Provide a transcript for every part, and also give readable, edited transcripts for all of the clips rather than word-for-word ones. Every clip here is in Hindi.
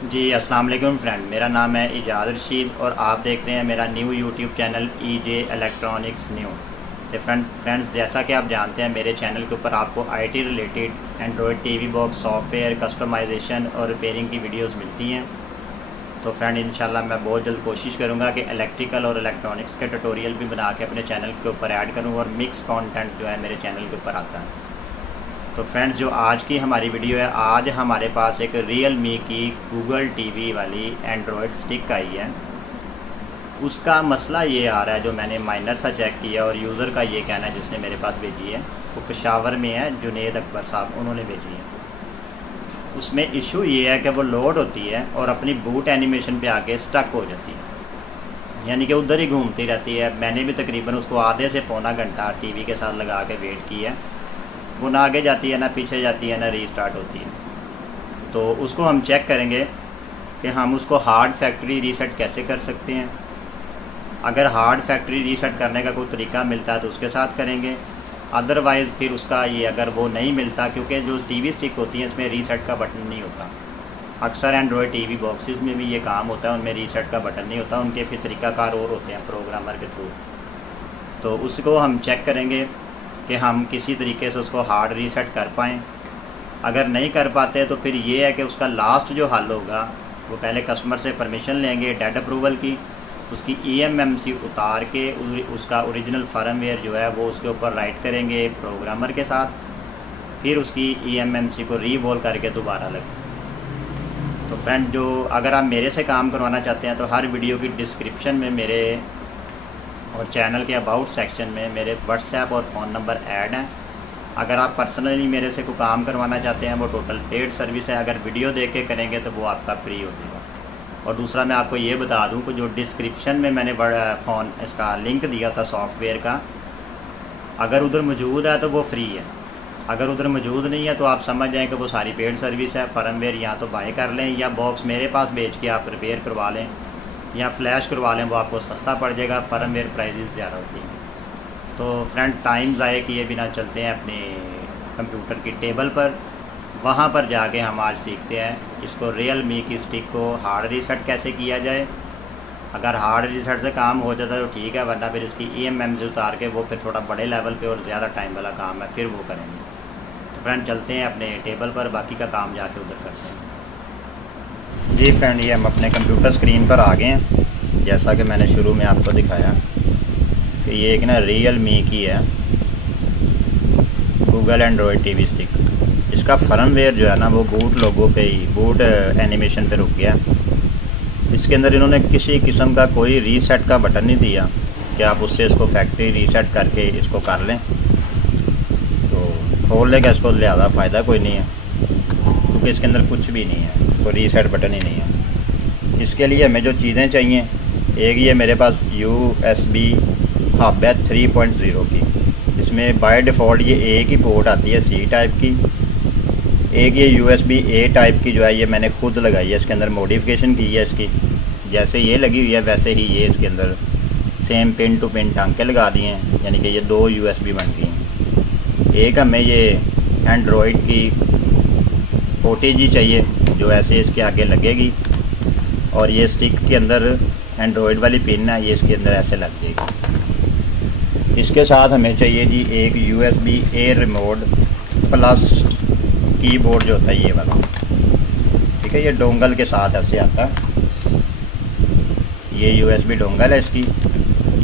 जी अस्सलाम वालेकुम फ्रेंड, मेरा नाम है इजाज़ रशीद और आप देख रहे हैं मेरा new YouTube channel EJ electronics new. तो फ्रेंड्स, जैसा कि आप जानते हैं मेरे चैनल के ऊपर आपको IT related android TV box software customisation और रिपेयरिंग की वीडियोस मिलती हैं। तो फ्रेंड, इंशाल्लाह मैं बहुत जल्द कोशिश करूँगा कि इलेक्ट्रिकल और इलेक्ट्रॉनिक्स के ट्यूटोरियल भी बना के अपने चैनल के ऊपर ऐड करूँ और मिक्स कंटेंट जो है मेरे चैनल के ऊपर आता है। तो फ्रेंड्स, जो आज की हमारी वीडियो है, आज हमारे पास एक Realme की गूगल टीवी वाली एंड्रॉयड स्टिक आई है। उसका मसला ये आ रहा है, जो मैंने माइनर सा चेक किया और यूज़र का ये कहना है जिसने मेरे पास भेजी है, वो पेशावर में है, जुनेद अकबर साहब, उन्होंने भेजी है। उसमें इशू ये है कि वो लोड होती है और अपनी बूट एनिमेशन पे आके स्टक हो जाती है, यानी कि उधर ही घूमती रहती है। मैंने भी तकरीबन उसको आधे से पौना घंटा टीवी के साथ लगा के वेट किया, वो ना आगे जाती है ना पीछे जाती है ना रीस्टार्ट होती है। तो उसको हम चेक करेंगे कि हम उसको हार्ड फैक्ट्री रीसेट कैसे कर सकते हैं। अगर हार्ड फैक्ट्री रीसेट करने का कोई तरीका मिलता है तो उसके साथ करेंगे, अदरवाइज़ फिर उसका ये अगर वो नहीं मिलता, क्योंकि जो टीवी स्टिक होती है उसमें रीसेट का बटन नहीं होता। अक्सर एंड्रॉयड टीवी बॉक्सेस में भी ये काम होता है, उनमें रीसेट का बटन नहीं होता, उनके फिर तरीक़ाकार और होते हैं प्रोग्रामर के थ्रू। तो उसको हम चेक करेंगे कि हम किसी तरीके से उसको हार्ड रीसेट कर पाएँ। अगर नहीं कर पाते तो फिर ये है कि उसका लास्ट जो हल होगा, वो पहले कस्टमर से परमिशन लेंगे डेट अप्रूवल की, उसकी eMMC उतार के उसका ओरिजिनल फर्मवेयर जो है वो उसके ऊपर राइट करेंगे प्रोग्रामर के साथ, फिर उसकी eMMC को रीवॉल्व करके दोबारा लगे। तो फ्रेंड, जो अगर आप मेरे से काम करवाना चाहते हैं तो हर वीडियो की डिस्क्रिप्शन में मेरे और चैनल के अबाउट सेक्शन में मेरे व्हाट्सएप और फ़ोन नंबर ऐड हैं। अगर आप पर्सनली मेरे से कोई काम करवाना चाहते हैं, वो टोटल पेड सर्विस है। अगर वीडियो देख के करेंगे तो वो आपका फ्री हो जाएगा। और दूसरा मैं आपको ये बता दूं कि जो डिस्क्रिप्शन में मैंने फ़ोन इसका लिंक दिया था सॉफ्टवेयर का, अगर उधर मौजूद है तो वो फ्री है, अगर उधर मौजूद नहीं है तो आप समझ जाएँ कि वो सारी पेड सर्विस है। फर्मवेयर या तो बाय कर लें या बॉक्स मेरे पास भेज के आप रिपेयर करवा लें या फ्लैश करवा लें, वो आपको सस्ता पड़ जाएगा। फर्मवेयर प्राइजेस ज़्यादा होती हैं। तो फ्रेंड, टाइम ज़ाया किए बिना चलते हैं अपने कंप्यूटर की टेबल पर, वहाँ पर जाके हम आज सीखते हैं इसको Realme की स्टिक को हार्ड रीसेट कैसे किया जाए। अगर हार्ड रीसेट से काम हो जाता है तो ठीक है, वरना फिर इसकी eMMC उतार के वो फिर थोड़ा बड़े लेवल पे और ज़्यादा टाइम वाला काम है, फिर वो करेंगे। तो फ्रेंड, चलते हैं अपने टेबल पर, बाकी का काम जाके उधर करते हैं। जी फ्रेंड, ये हम अपने कंप्यूटर स्क्रीन पर आ गए हैं। जैसा कि मैंने शुरू में आपको दिखाया कि ये एक ना Realme की है गूगल एंड्रॉयड टीवी स्टिक। इसका फर्मवेयर जो है ना वो बूट लोगो पे ही, बूट एनिमेशन पे रुक गया। इसके अंदर इन्होंने किसी किस्म का कोई रीसेट का बटन नहीं दिया कि आप उससे इसको फैक्ट्री रीसेट करके इसको कर लें। तो खोलने का इसको ज़्यादा फ़ायदा कोई नहीं है, क्योंकि इसके अंदर कुछ भी नहीं है, कोई रीसेट बटन ही नहीं है। इसके लिए हमें जो चीज़ें चाहिए, एक ये मेरे पास USB हब है 3.0 की। इसमें बाय डिफ़ॉल्ट ये एक ही पोर्ट आती है C टाइप की। एक ये USB A टाइप की जो है ये मैंने खुद लगाई है, इसके अंदर मॉडिफिकेशन की है इसकी। जैसे ये लगी हुई है वैसे ही ये इसके अंदर सेम पिन टू पिन टांके लगा दिए हैं, यानी कि ये 2 USB बन गई हैं। एक हमें ये एंड्रॉयड की OTG चाहिए जो ऐसे इसके आगे लगेगी, और ये स्टिक के अंदर एंड्रॉयड वाली पिन है, ये इसके अंदर ऐसे लग जाएगी। इसके साथ हमें चाहिए जी एक USB A remote plus keyboard जो होता है ये वाला, ठीक है। ये डोंगल के साथ ऐसे आता है। ये USB डोंगल है इसकी,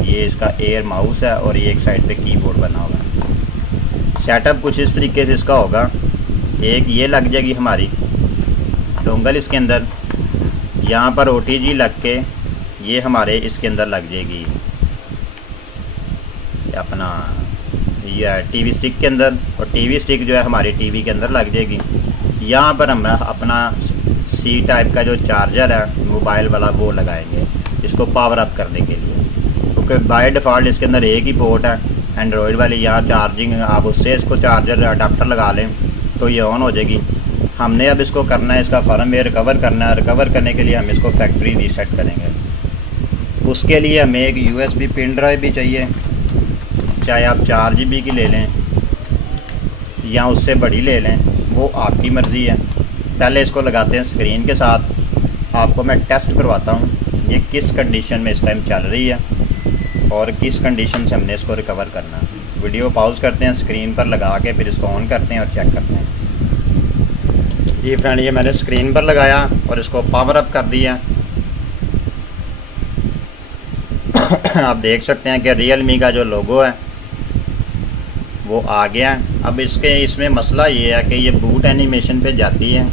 ये इसका एयर माउस है और ये एक साइड पे कीबोर्ड बना हुआ है। सेटअप कुछ इस तरीके से इसका होगा। एक ये लग जाएगी हमारी डोंगल इसके अंदर, यहाँ पर OTG लग के ये हमारे इसके अंदर लग जाएगी अपना ये टीवी स्टिक के अंदर, और टीवी स्टिक जो है हमारी टीवी के अंदर लग जाएगी। यहाँ पर हम अपना C टाइप का जो चार्जर है मोबाइल वाला वो लगाएंगे इसको पावर अप करने के लिए, क्योंकि बाय डिफ़ॉल्ट इसके अंदर एक ही पोर्ट है एंड्रॉयड वाली। यहाँ चार्जिंग आप उससे इसको चार्जर अडाप्टर लगा लें तो ये ऑन हो जाएगी। हमने अब इसको करना है, इसका फर्मवेयर रिकवर करना है। रिकवर करने के लिए हम इसको फैक्ट्री रीसेट करेंगे। उसके लिए हमें एक USB पिन ड्राइव भी चाहिए, चाहे आप 4 GB की ले लें या उससे बड़ी ले लें, वो आपकी मर्ज़ी है। पहले इसको लगाते हैं स्क्रीन के साथ, आपको मैं टेस्ट करवाता हूँ ये किस कंडीशन में इस टाइम चल रही है और किस कंडीशन से हमने इसको रिकवर करना है। वीडियो पॉज करते हैं, स्क्रीन पर लगा के फिर इसको ऑन करते हैं और चेक करते हैं। जी फ्रेंड, ये मैंने स्क्रीन पर लगाया और इसको पावर अप कर दिया। आप देख सकते हैं कि Realme का जो लोगो है वो आ गया है। अब इसमें मसला ये है कि ये बूट एनिमेशन पे जाती है।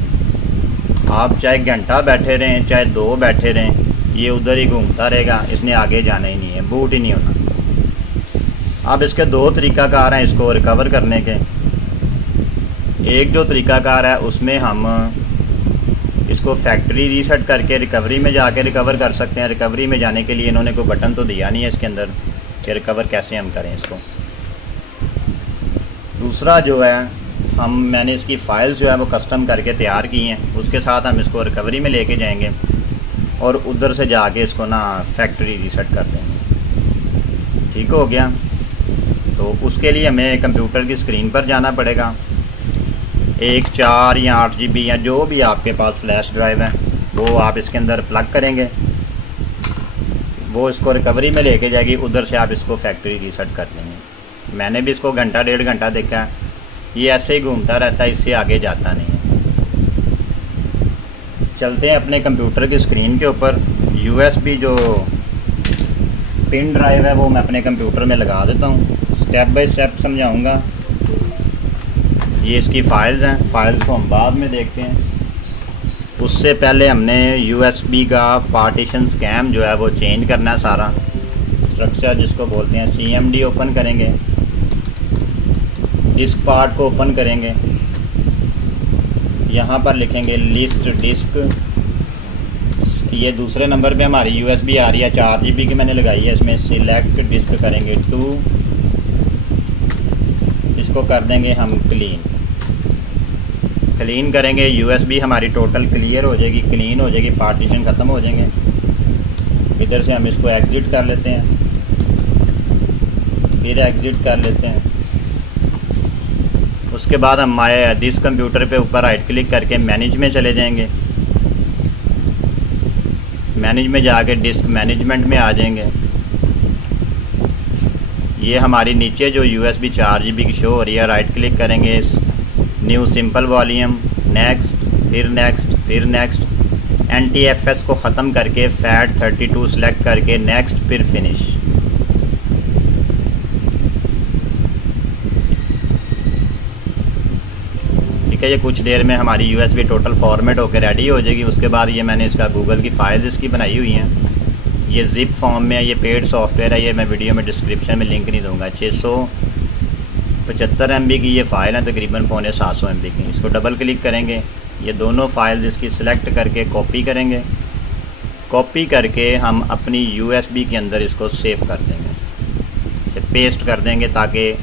आप चाहे घंटा बैठे रहें चाहे 2 बैठे रहें, ये उधर ही घूमता रहेगा, इसने आगे जाना ही नहीं है, बूट ही नहीं होना। अब इसके 2 तरीक़ाकार हैं इसको रिकवर करने के। एक जो तरीक़ाकार है उसमें हम इसको फैक्ट्री रीसेट करके रिकवरी में जाके रिकवर कर सकते हैं। रिकवरी में जाने के लिए इन्होंने कोई बटन तो दिया नहीं है इसके अंदर कि रिकवर कैसे हम करें इसको। दूसरा जो है मैंने इसकी फ़ाइल्स जो है वो कस्टम करके तैयार की हैं, उसके साथ हम इसको रिकवरी में लेके जाएंगे और उधर से जाके इसको ना फैक्ट्री रीसेट कर देंगे। ठीक हो गया। तो उसके लिए हमें कंप्यूटर की स्क्रीन पर जाना पड़ेगा। एक 4 या 8 GB या जो भी आपके पास फ्लैश ड्राइव है वो आप इसके अंदर प्लग करेंगे, वो इसको रिकवरी में लेके जाएगी, उधर से आप इसको फैक्ट्री रीसेट कर देंगे। मैंने भी इसको घंटा 1.5 घंटा देखा है, ये ऐसे ही घूमता रहता है, इससे आगे जाता नहीं है। चलते हैं अपने कंप्यूटर की स्क्रीन के ऊपर। USB जो पिन ड्राइव है वो मैं अपने कंप्यूटर में लगा देता हूँ, स्टेप बाय स्टेप समझाऊँगा। ये इसकी फ़ाइल्स हैं, फ़ाइल्स को हम बाद में देखते हैं। उससे पहले हमने USB का पार्टीशन स्कैम जो है वो चेंज करना है। सारा स्ट्रक्चर जिसको बोलते हैं CMD ओपन करेंगे, डिस्क पार्ट को ओपन करेंगे, यहाँ पर लिखेंगे लिस्ट डिस्क। ये दूसरे नंबर पे हमारी USB आ रही है, 4 GB की मैंने लगाई है। इसमें सिलेक्ट डिस्क करेंगे 2, इसको कर देंगे हम क्लीन करेंगे। USB हमारी टोटल क्लियर हो जाएगी, क्लीन हो जाएगी, पार्टीशन ख़त्म हो जाएंगे। इधर से हम इसको एग्ज़िट कर लेते हैं, फिर एग्ज़िट कर लेते हैं। उसके बाद हम दिस कंप्यूटर पे ऊपर राइट क्लिक करके मैनेज में चले जाएंगे। मैनेज में जाके डिस्क मैनेजमेंट में आ जाएंगे। ये हमारी नीचे जो USB 4 GB की शो हो रही है, राइट क्लिक करेंगे, न्यू सिंपल वॉल्यूम, नेक्स्ट, फिर नेक्स्ट, फिर नेक्स्ट। NTFS को ख़त्म करके FAT32 सेलेक्ट करके नेक्स्ट, फिर फिनिश। ठीक है, ये कुछ देर में हमारी USB टोटल फॉर्मेट होकर रेडी हो जाएगी। उसके बाद ये मैंने इसका गूगल की फ़ाइल्स इसकी बनाई हुई हैं, ये ज़िप फॉर्म में है, ये पेड सॉफ्टवेयर है। ये मैं वीडियो में डिस्क्रिप्शन में लिंक नहीं दूंगा। 675 MB की ये फ़ाइल है, तकरीबन 750 MB की। इसको डबल क्लिक करेंगे, ये दोनों फाइल्स इसकी सिलेक्ट करके कॉपी करेंगे। कॉपी करके हम अपनी USB के अंदर इसको सेव कर देंगे, इसे पेस्ट कर देंगे ताकि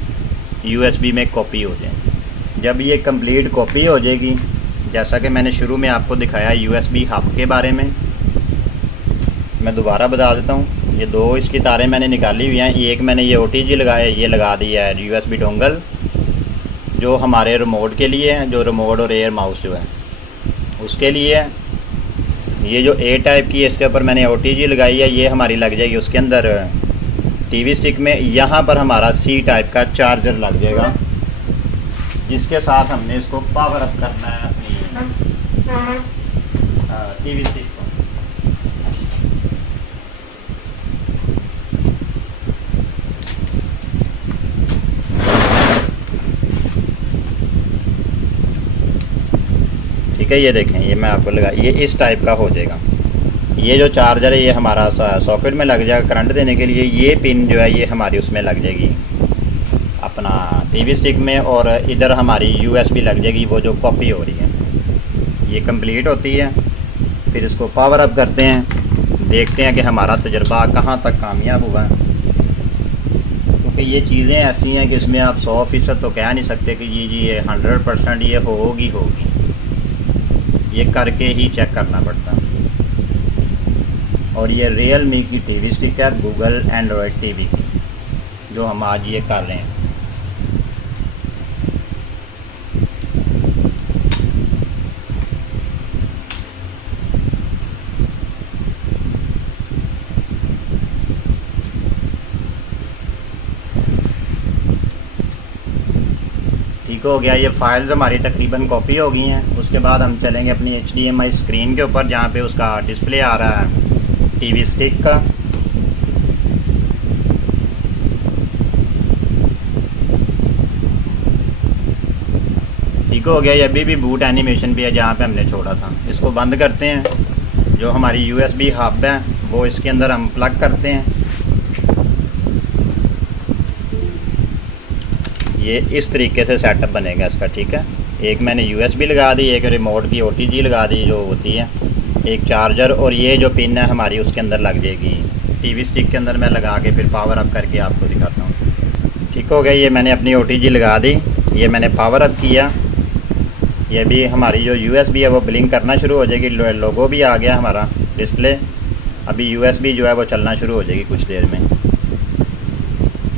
USB में कॉपी हो जाए। जब ये कंप्लीट कॉपी हो जाएगी, जैसा कि मैंने शुरू में आपको दिखाया USB हब के बारे में, मैं दोबारा बता देता हूँ। ये 2 इसकी तारें मैंने निकाली हुई हैं। एक मैंने ये OTG लगाया, ये लगा दिया है USB डोंगल जो हमारे रिमोट के लिए है, जो रिमोट और एयर माउस जो है उसके लिए है। ये जो A टाइप की है इसके ऊपर मैंने OTG लगाई है, ये हमारी लग जाएगी उसके अंदर TV स्टिक में। यहाँ पर हमारा C टाइप का चार्जर लग जाएगा, जिसके साथ हमने इसको पावर अप करना है अपनी TV स्टिक को। ठीक है, ये देखें, ये मैं आपको लगा, ये इस टाइप का हो जाएगा। ये जो चार्जर है ये हमारा सॉकेट में लग जाएगा करंट देने के लिए। ये पिन जो है ये हमारी उसमें लग जाएगी अपना TV स्टिक में, और इधर हमारी USB लग जाएगी वो जो कॉपी हो रही है। ये कंप्लीट होती है, फिर इसको पावर अप करते हैं, देखते हैं कि हमारा तजर्बा कहाँ तक कामयाब हुआ है। क्योंकि ये चीज़ें ऐसी हैं कि इसमें आप 100% तो कह नहीं सकते कि जी ये 100% ये होगी। ये करके ही चेक करना पड़ता है। और ये Realme की TV स्टिक है, गूगल एंड्रॉयड TV की, जो हम आज ये कर रहे हैं। हो गया, ये फाइल्स हमारी तकरीबन कॉपी हो गई हैं। उसके बाद हम चलेंगे अपनी HDMI स्क्रीन के ऊपर जहाँ पे उसका डिस्प्ले आ रहा है टीवी स्टिक का। ठीक हो गया, ये अभी भी बूट एनिमेशन पे है जहाँ पे हमने छोड़ा था। इसको बंद करते हैं। जो हमारी USB हब है वो इसके अंदर हम प्लग करते हैं। ये इस तरीके से सेटअप बनेगा इसका। ठीक है, एक मैंने USB लगा दी, एक रिमोट की OTG लगा दी जो होती है, एक चार्जर, और ये जो पिन है हमारी उसके अंदर लग जाएगी टीवी स्टिक के अंदर। मैं लगा के फिर पावर अप करके आपको दिखाता हूँ। ठीक हो गया, ये मैंने अपनी OTG लगा दी, ये मैंने पावर अप किया। ये भी हमारी जो USB है वो ब्लिंक करना शुरू हो जाएगी, लोगो भी आ गया हमारा डिस्प्ले। अभी USB जो है वो चलना शुरू हो जाएगी कुछ देर में।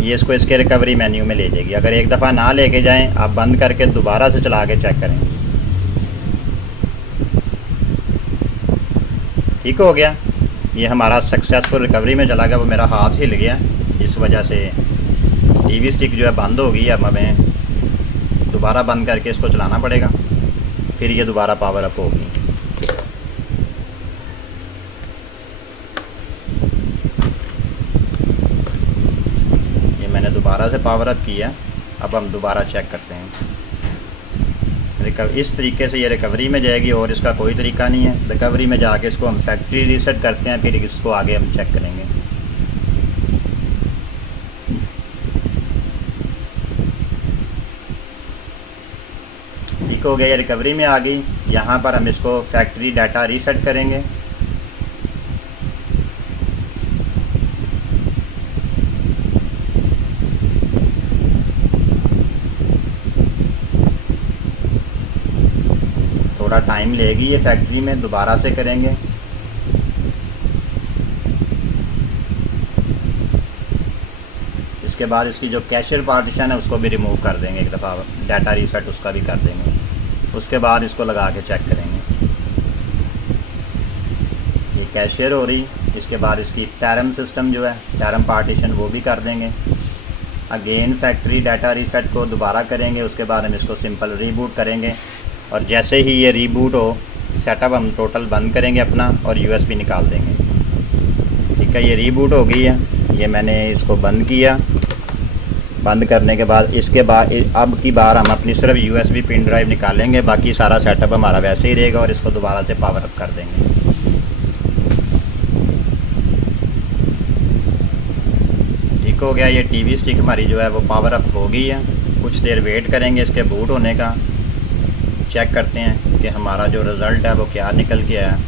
ये इसको इसके रिकवरी मेन्यू में ले जाएगी। अगर एक दफ़ा ना लेके जाएं, आप बंद करके दोबारा से चला के चेक करें। ठीक हो गया, ये हमारा सक्सेसफुल रिकवरी में चला गया। वो मेरा हाथ हिल गया, इस वजह से टीवी स्टिक जो है बंद हो गई। अब हमें दोबारा बंद करके इसको चलाना पड़ेगा, फिर ये दोबारा पावर अप होगी। मैंने दोबारा से पावर अप किया। अब हम दोबारा चेक करते हैं। इस तरीके से ये रिकवरी में जाएगी और इसका कोई तरीका नहीं है। रिकवरी में जाके इसको हम फैक्ट्री रीसेट करते हैं, फिर इसको आगे हम चेक करेंगे। ठीक हो गया, ये रिकवरी में आ गई। यहाँ पर हम इसको फैक्ट्री डाटा रीसेट करेंगे। थोड़ा टाइम लेगी ये फैक्ट्री में, दोबारा से करेंगे। इसके बाद इसकी जो कैशियर पार्टीशन है उसको भी रिमूव कर देंगे एक दफ़ा, डाटा रीसेट उसका भी कर देंगे। उसके बाद इसको लगा के चेक करेंगे। ये कैशियर हो रही, इसके बाद इसकी टैरम सिस्टम जो है, टैरम पार्टीशन वो भी कर देंगे। अगेन फैक्ट्री डाटा रीसेट को दोबारा करेंगे। उसके बाद हम इसको सिंपल रीबूट करेंगे, और जैसे ही ये रीबूट हो, सेटअप हम टोटल बंद करेंगे अपना और USB निकाल देंगे। ठीक है, ये रीबूट हो गई है। ये मैंने इसको बंद किया। बंद करने के बाद इसके बाद अब की बार हम अपनी सिर्फ USB पिन ड्राइव निकालेंगे, बाकी सारा सेटअप हमारा वैसे ही रहेगा, और इसको दोबारा से पावर अप कर देंगे। ठीक हो गया, ये टीवी स्टिक हमारी जो है वो पावर अप हो गई है। कुछ देर वेट करेंगे इसके बूट होने का, चेक करते हैं कि हमारा जो रिज़ल्ट है वो क्या निकल के आया।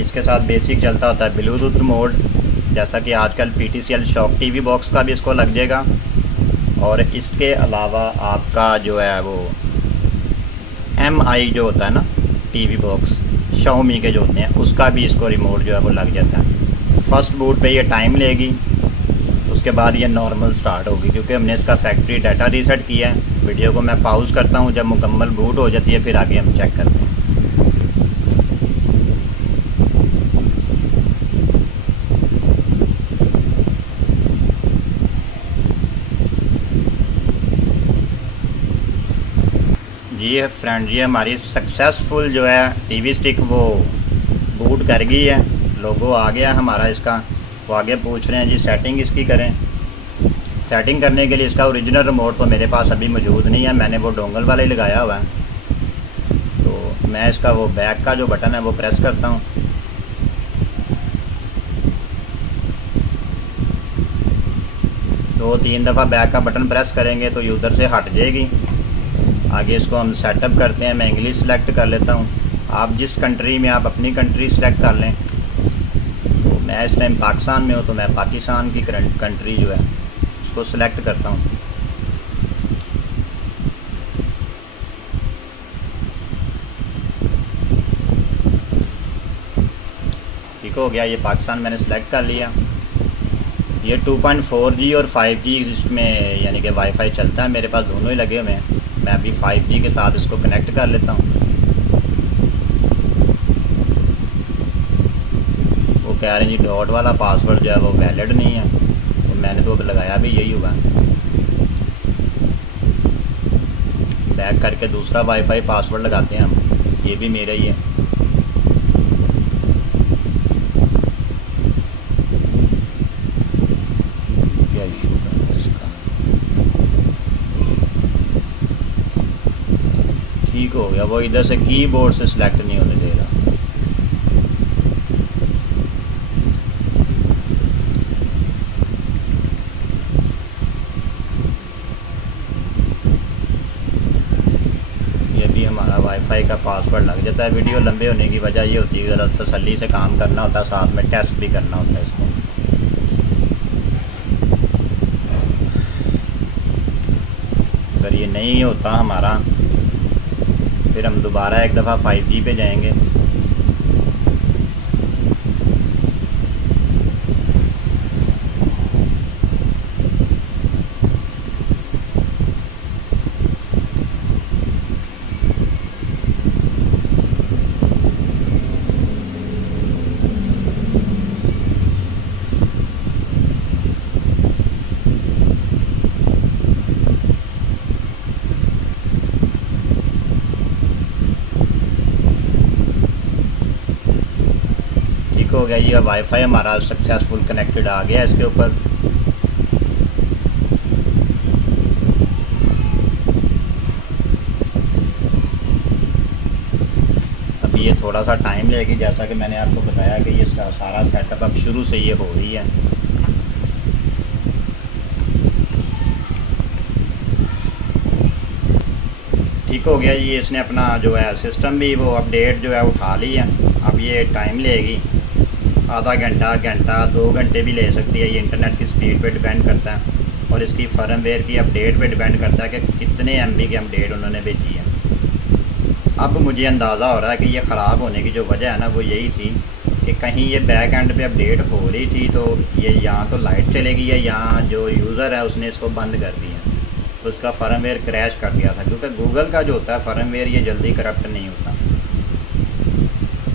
इसके साथ बेसिक चलता होता है ब्लूटूथ मोड, जैसा कि आजकल PTCL शॉक TV बॉक्स का भी इसको लग जाएगा। और इसके अलावा आपका जो है वो MI जो होता है ना TV बॉक्स, Xiaomi के जो होते हैं, उसका भी इसको रिमोट जो है वो लग जाता है। फर्स्ट बूट पे ये टाइम लेगी, उसके बाद ये नॉर्मल स्टार्ट होगी, क्योंकि हमने इसका फैक्ट्री डाटा रीसेट किया है। वीडियो को मैं पॉज करता हूँ, जब मुकम्मल बूट हो जाती है फिर आगे हम चेक करते हैं। जी फ्रेंड, ये हमारी सक्सेसफुल जो है टीवी स्टिक वो बूट कर गई है। लोगो आ गया हमारा इसका। वो आगे पूछ रहे हैं जी सेटिंग इसकी करें। सेटिंग करने के लिए इसका ओरिजिनल रिमोट तो मेरे पास अभी मौजूद नहीं है, मैंने वो डोंगल वाला ही लगाया हुआ है। तो मैं इसका वो बैक का जो बटन है वो प्रेस करता हूँ। दो तीन दफ़ा बैक का बटन प्रेस करेंगे तो ये उधर से हट जाएगी। आगे इसको हम सेटअप करते हैं। मैं इंग्लिश सेलेक्ट कर लेता हूँ। आप जिस कंट्री में आप अपनी कंट्री सेलेक्ट कर लें। तो मैं इस टाइम पाकिस्तान में हूँ, तो मैं पाकिस्तान की कंट्री जो है उसको सिलेक्ट करता हूँ। ठीक हो गया, ये पाकिस्तान मैंने सेलेक्ट कर लिया। ये 2.4G और 5G इसमें यानी कि वाईफाई चलता है, मेरे पास दोनों ही लगे हुए हैं। मैं अभी 5G के साथ इसको कनेक्ट कर लेता हूँ। वो कह रहे हैं जी डॉट वाला पासवर्ड जो है वो वैलिड नहीं है, तो मैंने तो अब लगाया भी यही होगा। बैक करके दूसरा वाईफाई पासवर्ड लगाते हैं हम, ये भी मेरा ही है। क्या इशू है इसका? ठीक हो गया, वो इधर से कीबोर्ड से सिलेक्ट नहीं होने दे रहा। हमारा वाईफाई का पासवर्ड लग जाता है। वीडियो लंबे होने की वजह ये होती है ज़रा तसल्ली से काम करना होता है, साथ में टेस्ट भी करना होता है इसको। अगर ये नहीं होता हमारा, फिर हम दोबारा एक दफ़ा 5G पे जाएंगे। हो गया, ये वाईफाई हमारा सक्सेसफुल कनेक्टेड आ गया इसके ऊपर। अब ये थोड़ा सा टाइम लेगी, जैसा कि मैंने आपको बताया कि ये सारा सेटअप अब शुरू से ये हो रही है। ठीक हो गया, ये इसने अपना जो है सिस्टम भी वो अपडेट जो है उठा ली है। अब ये टाइम लेगी, आधा घंटा, घंटा, 2 घंटे भी ले सकती है। ये इंटरनेट की स्पीड पे डिपेंड करता है और इसकी फर्मवेयर की अपडेट पे डिपेंड करता है कि कितने MB की अपडेट उन्होंने भेजी है। अब मुझे अंदाज़ा हो रहा है कि ये ख़राब होने की जो वजह है ना, वो यही थी कि कहीं ये बैक एंड पे अपडेट हो रही थी तो ये यहाँ तो लाइट चलेगी या यहाँ जो यूज़र है उसने इसको बंद कर दिया, तो इसका फर्मवेयर क्रैश कर गया था। क्योंकि गूगल का जो होता है फर्मवेयर ये जल्दी करप्ट नहीं होता।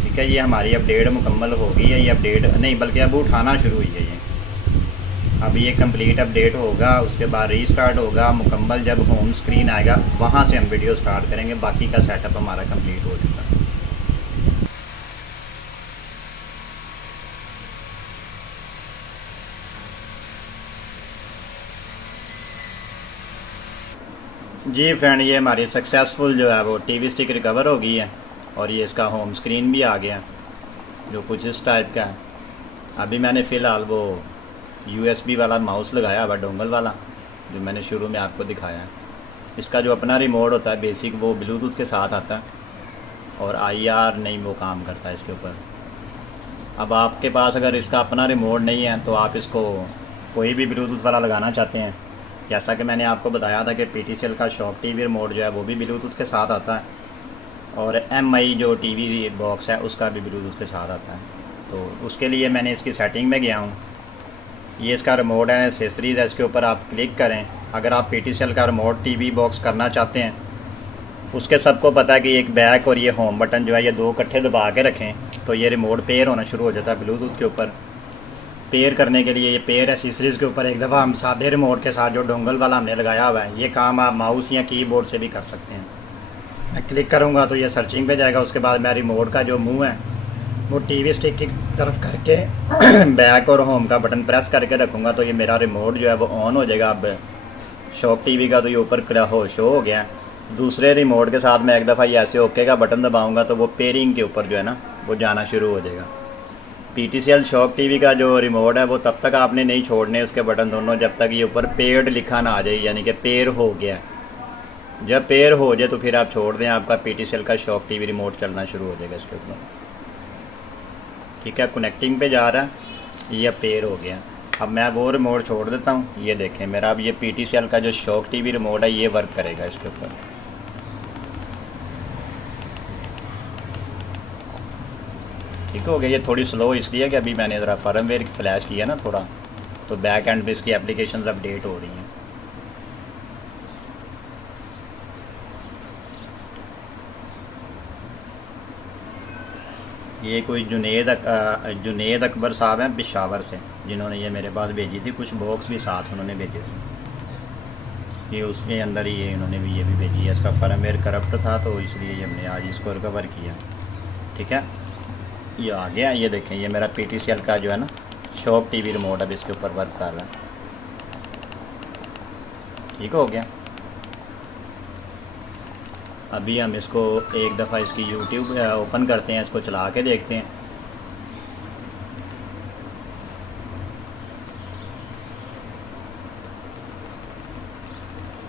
ठीक है, ये हमारी अपडेट मुकम्मल हो गई है। ये अपडेट नहीं बल्कि अब उठाना शुरू हुई है ये। अब ये कंप्लीट अपडेट होगा, उसके बाद रीस्टार्ट होगा मुकम्मल। जब होम स्क्रीन आएगा वहाँ से हम वीडियो स्टार्ट करेंगे। बाकी का सेटअप हमारा कंप्लीट हो चुका है। जी फ्रेंड, ये हमारी सक्सेसफुल जो है वो टीवी स्टिक रिकवर हो गई है और ये इसका होम स्क्रीन भी आ गया जो कुछ इस टाइप का है। अभी मैंने फ़िलहाल वो USB वाला माउस लगाया हुआ, डोंगल वाला, जो मैंने शुरू में आपको दिखाया है। इसका जो अपना रिमोट होता है बेसिक, वो ब्लूटूथ के साथ आता है और IR नहीं वो काम करता है इसके ऊपर। अब आपके पास अगर इसका अपना रिमोट नहीं है तो आप इसको कोई भी ब्लूटूथ वाला लगाना चाहते हैं, जैसा कि मैंने आपको बताया था कि PTCL का शॉक TV रिमोट जो है वो भी ब्लूटूथ के साथ आता है और MI जो TV बॉक्स है उसका भी ब्लूटूथ के साथ आता है। तो उसके लिए मैंने इसकी सेटिंग में गया हूँ। ये इसका रिमोट है, एसेसरीज़ है, इसके ऊपर आप क्लिक करें। अगर आप PTCL का रिमोट TV बॉक्स करना चाहते हैं, उसके सबको पता है कि एक बैक और ये होम बटन जो है ये 2 इकट्ठे दबा के रखें तो ये रिमोट पेयर होना शुरू हो जाता है ब्लूटूथ के ऊपर। पेयर करने के लिए ये पेयर एसेसरीज़ के ऊपर एक दफ़ा हम सादे रिमोट के साथ जो डोंगल वाला हमने लगाया हुआ है, ये काम आप माउस या कीबोर्ड से भी कर सकते हैं। मैं क्लिक करूँगा तो ये सर्चिंग पे जाएगा। उसके बाद मैं रिमोट का जो मुँह है वो TV स्टिक की तरफ करके बैक और होम का बटन प्रेस करके रखूँगा तो ये मेरा रिमोट जो है वो ऑन हो जाएगा। अब शॉक TV का तो ये ऊपर शो हो गया। दूसरे रिमोट के साथ मैं एक दफ़ा ये ऐसे ओके का बटन दबाऊँगा तो वो पेयरिंग के ऊपर जो है ना वो जाना शुरू हो जाएगा। PTCL शॉक TV का जो रिमोट है वो तब तक आपने नहीं छोड़ने उसके बटन दोनों, जब तक ये ऊपर पेयर्ड लिखा ना आ जाए, यानी कि पेयर हो गया। जब पेयर हो जाए तो फिर आप छोड़ दें, आपका PTCL का शॉक TV रिमोट चलना शुरू हो जाएगा इसके ऊपर। ठीक है, कनेक्टिंग पे जा रहा है, ये पेयर हो गया। अब मैं वो रिमोट छोड़ देता हूँ। ये देखें मेरा अब ये PTCL का जो शॉक TV रिमोट है ये वर्क करेगा इसके ऊपर। ठीक हो गया। ये थोड़ी स्लो इसलिए कि अभी मैंने ज़रा फर्मवेयर फ्लैश किया ना थोड़ा, तो बैक एंड पे इसकी एप्लीकेशंस अपडेट हो रही हैं। ये कोई जुनेद अकबर साहब हैं पेशावर से, जिन्होंने ये मेरे पास भेजी थी। कुछ बॉक्स भी साथ उन्होंने भेजे थे। ये उसके अंदर ही है, इन्होंने भी ये भी भेजी है। इसका फर्मवेयर करप्ट था तो इसलिए हमने आज इसको रिकवर किया। ठीक है, ये आ गया। ये देखें, ये मेरा PTCL का जो है ना शॉप TV रिमोट अब इसके ऊपर वर्क कर रहा है। ठीक हो गया। अभी हम इसको एक दफ़ा इसकी YouTube ओपन करते हैं, इसको चला के देखते हैं।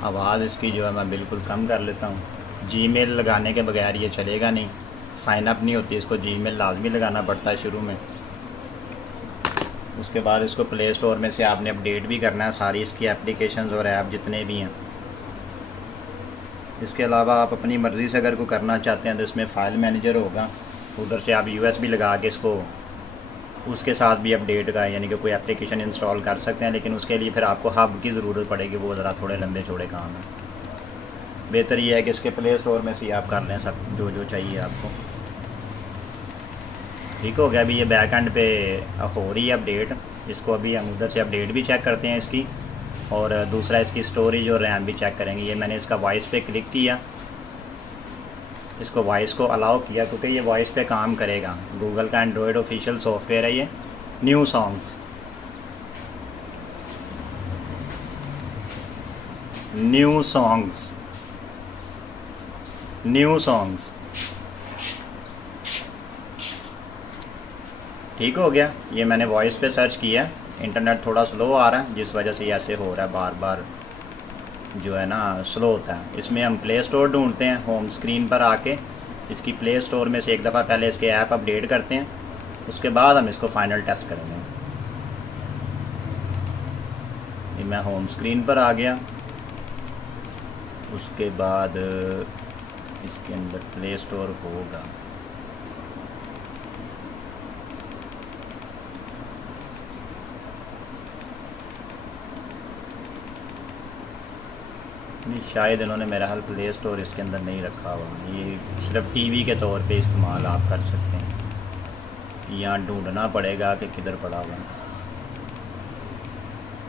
आवाज़ इसकी जो है मैं बिल्कुल कम कर लेता हूँ। जीमेल लगाने के बगैर ये चलेगा नहीं, साइन अप नहीं होती, इसको जीमेल लाजमी लगाना पड़ता है शुरू में। उसके बाद इसको प्ले स्टोर में से आपने अपडेट भी करना है सारी इसकी एप्लीकेशंस और ऐप जितने भी हैं। इसके अलावा आप अपनी मर्ज़ी से अगर कोई करना चाहते हैं तो इसमें फ़ाइल मैनेजर होगा, उधर से आप USB लगा के इसको उसके साथ भी अपडेट का यानी कि कोई एप्लीकेशन इंस्टॉल कर सकते हैं। लेकिन उसके लिए फिर आपको हब की ज़रूरत पड़ेगी, वो ज़रा थोड़े लंबे चौड़े काम हैं। बेहतर ये है कि इसके प्ले स्टोर में से आप कर लें सब जो जो चाहिए आपको। ठीक हो गया। अभी ये बैक एंड पे हो रही है अपडेट। इसको अभी हम उधर से अपडेट भी चेक करते हैं इसकी, और दूसरा इसकी स्टोरेज और रैम भी चेक करेंगे। ये मैंने इसका वॉइस पे क्लिक किया, इसको वॉइस को अलाउ किया क्योंकि ये वॉइस पे काम करेगा। गूगल का एंड्रॉयड ऑफिशियल सॉफ्टवेयर है ये। New songs, new songs, new songs. ठीक हो गया। ये मैंने वॉइस पे सर्च किया। इंटरनेट थोड़ा स्लो आ रहा है जिस वजह से ऐसे हो रहा है, बार बार जो है ना स्लो होता है। इसमें हम प्ले स्टोर ढूंढते हैं, होम स्क्रीन पर आके इसकी प्ले स्टोर में से एक दफ़ा पहले इसके ऐप अपडेट करते हैं, उसके बाद हम इसको फाइनल टेस्ट करेंगे। ये मैं होम स्क्रीन पर आ गया। उसके बाद इसके अंदर प्ले स्टोर होगा। नहीं, शायद इन्होंने मेरा हाल प्ले स्टोर इसके अंदर नहीं रखा हुआ। ये सिर्फ टीवी के तौर पे इस्तेमाल आप कर सकते हैं। यहाँ ढूंढना पड़ेगा कि किधर पड़ा हुआ है।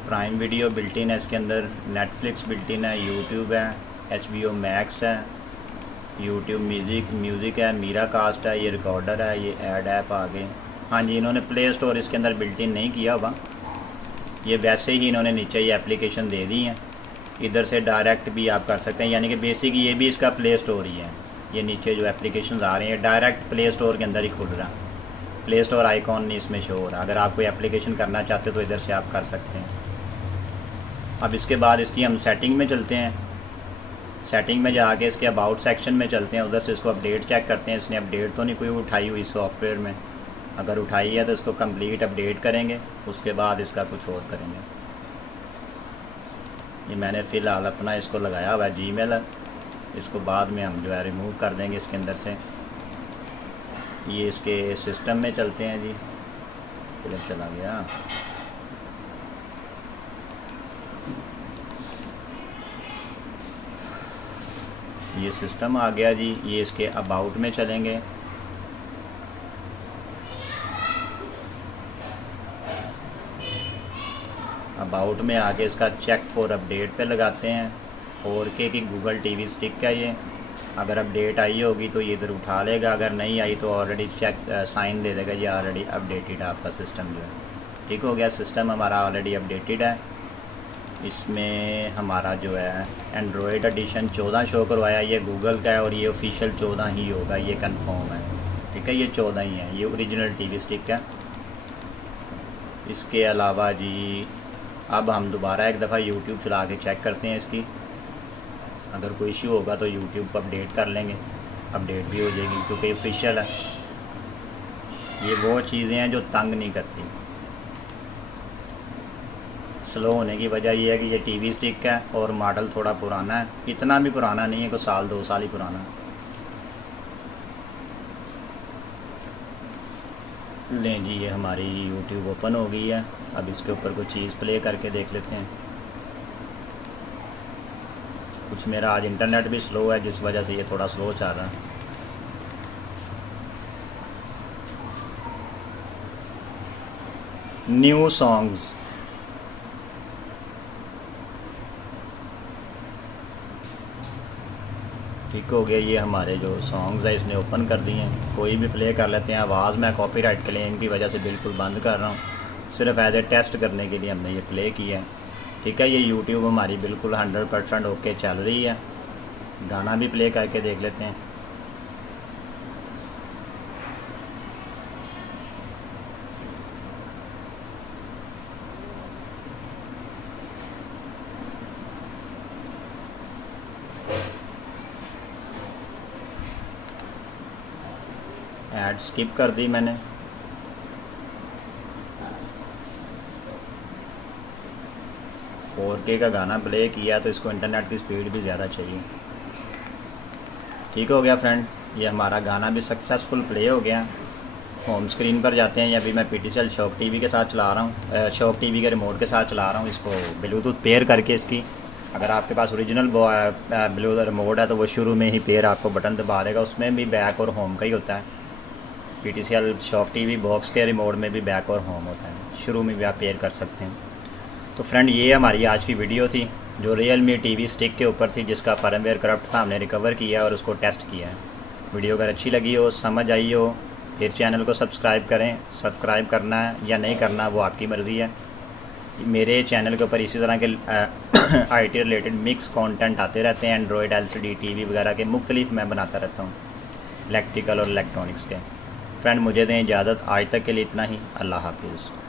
प्राइम वीडियो बिल्टिन है इसके अंदर, नेटफ्लिक्स बिल्टिन है, यूट्यूब है, HBO मैक्स है, यूट्यूब म्यूज़िक है, मीरा कास्ट है, ये रिकॉर्डर है, ये ऐड ऐप आ गए। हाँ जी, इन्होंने प्ले स्टोर इसके अंदर बिल्टिन नहीं किया हुआ, ये वैसे ही इन्होंने नीचे ये एप्लीकेशन दे दी हैं। इधर से डायरेक्ट भी आप कर सकते हैं, यानी कि बेसिक ये भी इसका प्ले स्टोर ही है। ये नीचे जो एप्लीकेशन आ रही हैं डायरेक्ट प्ले स्टोर के अंदर ही खुल रहा है, प्ले स्टोर आइकॉन नहीं इसमें शो हो रहा। अगर आप कोई एप्लीकेशन करना चाहते तो इधर से आप कर सकते हैं। अब इसके बाद इसकी हम सेटिंग में चलते हैं। सेटिंग में जाके इसके अबाउट सेक्शन में चलते हैं, उधर से इसको अपडेट चेक करते हैं। इसने अपडेट तो नहीं कोई उठाई हुई सॉफ्टवेयर में, अगर उठाई है तो इसको कंप्लीट अपडेट करेंगे, उसके बाद इसका कुछ और करेंगे। ये मैंने फ़िलहाल अपना इसको लगाया हुआ है जीमेल, इसको बाद में हम जो है रिमूव कर देंगे इसके अंदर से। ये इसके सिस्टम में चलते हैं जी, फिर चला गया। ये सिस्टम आ गया जी। ये इसके अबाउट में चलेंगे। अबाउट में आके इसका चेक फॉर अपडेट पे लगाते हैं। 4K की गूगल TV स्टिक है ये, अगर अपडेट आई होगी तो ये इधर उठा लेगा, अगर नहीं आई तो ऑलरेडी चेक साइन दे देगा ये ऑलरेडी अपडेटेड है आपका सिस्टम जो है। ठीक हो गया, सिस्टम हमारा ऑलरेडी अपडेटेड है। इसमें हमारा जो है एंड्रॉयड एडिशन 14 शो करवाया, ये गूगल का है और ये ऑफिशियल 14 ही होगा, ये कंफर्म है। ठीक है, ये 14 ही है, ये ओरिजिनल TV स्टिक है। इसके अलावा जी अब हम दोबारा एक दफ़ा YouTube चला के चेक करते हैं इसकी, अगर कोई इशू होगा तो YouTube पर अपडेट कर लेंगे, अपडेट भी हो जाएगी क्योंकि ऑफिशियल है। ये वो चीज़ें हैं जो तंग नहीं करती। स्लो होने की वजह यह है कि ये TV स्टिक है और मॉडल थोड़ा पुराना है, इतना भी पुराना नहीं है, कोई साल 2 साल ही पुराना है। लें जी, ये हमारी YouTube ओपन हो गई है। अब इसके ऊपर कोई चीज़ प्ले करके देख लेते हैं। कुछ मेरा आज इंटरनेट भी स्लो है जिस वजह से ये थोड़ा स्लो चल रहा है। न्यू सॉन्ग्स, ठीक हो गया। ये हमारे जो सॉन्ग्स है इसने ओपन कर दिए हैं, कोई भी प्ले कर लेते हैं। आवाज़ मैं कॉपीराइट क्लेम की वजह से बिल्कुल बंद कर रहा हूँ, सिर्फ एज ए टेस्ट करने के लिए हमने ये प्ले किया है। ठीक है, ये यूट्यूब हमारी बिल्कुल 100% ओके चल रही है। गाना भी प्ले करके देख लेते हैं। ऐड स्किप कर दी मैंने। फोर के का गाना प्ले किया तो इसको इंटरनेट की स्पीड भी ज़्यादा चाहिए। ठीक हो गया फ्रेंड, ये हमारा गाना भी सक्सेसफुल प्ले हो गया। होम स्क्रीन पर जाते हैं। अभी मैं PTCL शौक टीवी के साथ चला रहा हूँ, शौक टीवी के रिमोट के साथ चला रहा हूँ। इसको ब्लूटूथ पेयर करके इसकी, अगर आपके पास ओरिजिनल ब्लूटूथ रिमोट है तो वो शुरू में ही पेयर आपको बटन दबा देगा, उसमें भी बैक और होम का ही होता है। PTCL शौक टीवी बॉक्स के रिमोट में भी बैक और होम होता है, शुरू में भी आप पेयर कर सकते हैं। तो फ्रेंड ये हमारी आज की वीडियो थी जो Realme TV स्टिक के ऊपर थी, जिसका फर्मवेयर करप्ट था, हमने रिकवर किया और उसको टेस्ट किया है। वीडियो अगर अच्छी लगी हो, समझ आई हो, फिर चैनल को सब्सक्राइब करें। सब्सक्राइब करना है या नहीं करना वो आपकी मर्ज़ी है। मेरे चैनल के ऊपर इसी तरह के IT रिलेटेड मिक्स कंटेंट आते रहते हैं। एंड्रॉयड LCD TV वगैरह के मुख्तलिफ मैं बनाता रहता हूँ, इलेक्ट्रिकल और इलेक्ट्रॉनिक्स के। फ्रेंड मुझे दें इजाज़त, आज तक के लिए इतना ही। अल्लाह हाफिज़।